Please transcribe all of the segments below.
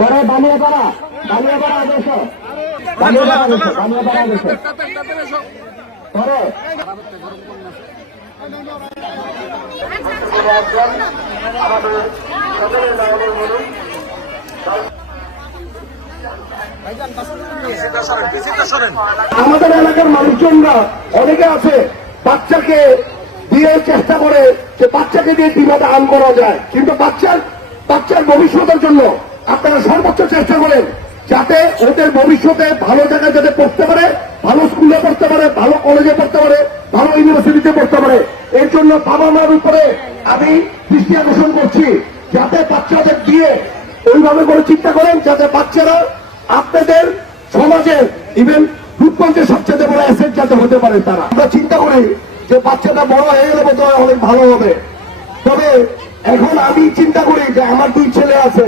পরে আমাদের এলাকার মানুষজনরা অনেকে আছে, বাচ্চাকে দিয়ে চেষ্টা করে যে বাচ্চাকে দিয়ে বিবাদে আন করা যায়। কিন্তু বাচ্চার ভবিষ্যতের জন্য আপনারা সর্বোচ্চ চেষ্টা করেন যাতে ওদের ভবিষ্যতে ভালো জায়গায় যাতে পড়তে পারে, ভালো স্কুলে পড়তে পারে, ভালো কলেজে পড়তে পারে, ভালো ইউনিভার্সিটিতে পড়তে পারে। এর জন্য বাবা মার উপরে আমি দৃষ্টি আকর্ষণ করছি, যাতে বাচ্চাদের দিয়ে ওইভাবে করে চিন্তা করেন, যাতে বাচ্চারা আপনাদের সমাজের ইভেন রূপগঞ্জের সবচেয়ে বড় অ্যাসেট যাতে হতে পারে তারা। আমরা চিন্তা করি যে বাচ্চাটা বড় হয়ে গেলে বোধ অনেক ভালো হবে। তবে এখন আমি চিন্তা করি যে আমার দুই ছেলে আছে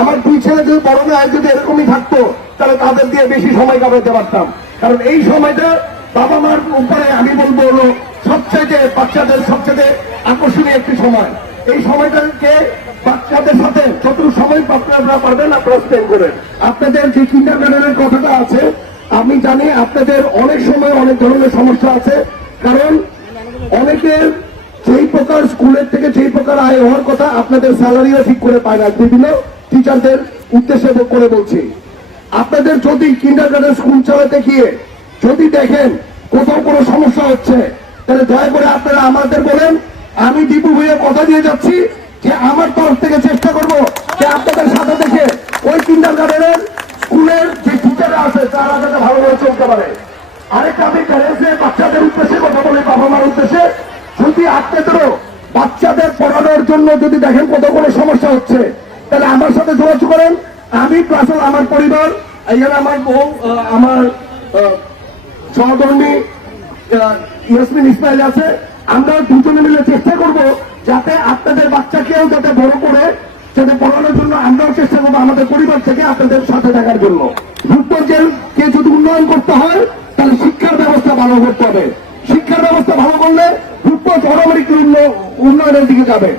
আমার দুই ছেলে যদি বড় হয়, যদি এরকমই থাকতো, তাহলে তাদের দিয়ে বেশি সময় কাটাতে পারতাম। কারণ এই সময়টা বাবা মার উপরে আমি বলব হলো সবচেয়ে বাচ্চাদের সবচেয়ে আকর্ষণীয় একটি সময়। এই সময়টাকে বাচ্চাদের সাথে যতটুকু সময় আপনারা পারবেন, আপনারা স্পেন্ড করেন আপনাদের যে কিন্ডার গার্ডেনের কথাটা আছে, আমি জানি আপনাদের অনেক সময় অনেক ধরনের সমস্যা আছে। কারণ অনেকের যেই প্রকার স্কুলের থেকে যেই প্রকার আয় হওয়ার কথা আপনাদের স্যালারিও ঠিক করে পায় না, বিভিন্ন টিচারদের উদ্দেশ্যে করে বলছি, আপনাদের যদি কিন্ডার গার্ডেন স্কুল চালাতে গিয়ে যদি দেখেন কোথাও কোনো সমস্যা হচ্ছে, তাহলে দয়া করে আপনারা আমাদের বলেন, আমি দীপু ভাইয়ের কথা দিয়ে যাচ্ছি যে আমার তরফ থেকে চেষ্টা করব যে আপনাদের সাথে দেখে ওই কিন্ডার গার্ডেনের স্কুলের যে টিচাররা আছে, তারা যাতে ভালোভাবে চলতে পারে। আরেকটা আমি প্যারেন্টসের বাচ্চাদের উদ্দেশ্যে কথা বলি বাবা মার উদ্দেশ্যে। যদি আপনাদেরও বাচ্চাদের পড়ানোর জন্য যদি দেখেন কোথাও কোনো সমস্যা হচ্ছে তাহলে আমার সাথে যোগাযোগ করেন। আমি প্লাস আমার পরিবার এখানে আমার বউ আমার সহকর্মী ইয়াসমিন ইসমাইল আছে। আমরা দুজনে মিলে চেষ্টা করব যাতে আপনাদের বাচ্চাকেও যাতে বড় করে, যাতে পড়ানোর জন্য আমরাও চেষ্টা করব আমাদের পরিবার থেকে আপনাদের সাথে থাকার জন্য। রূপগঞ্জের কে যদি উন্নয়ন করতে হয়, তাহলে শিক্ষার ব্যবস্থা ভালো করতে হবে। শিক্ষার ব্যবস্থা ভালো করলে রূপগঞ্জ অটোমেটিক উন্নয়নের দিকে যাবে।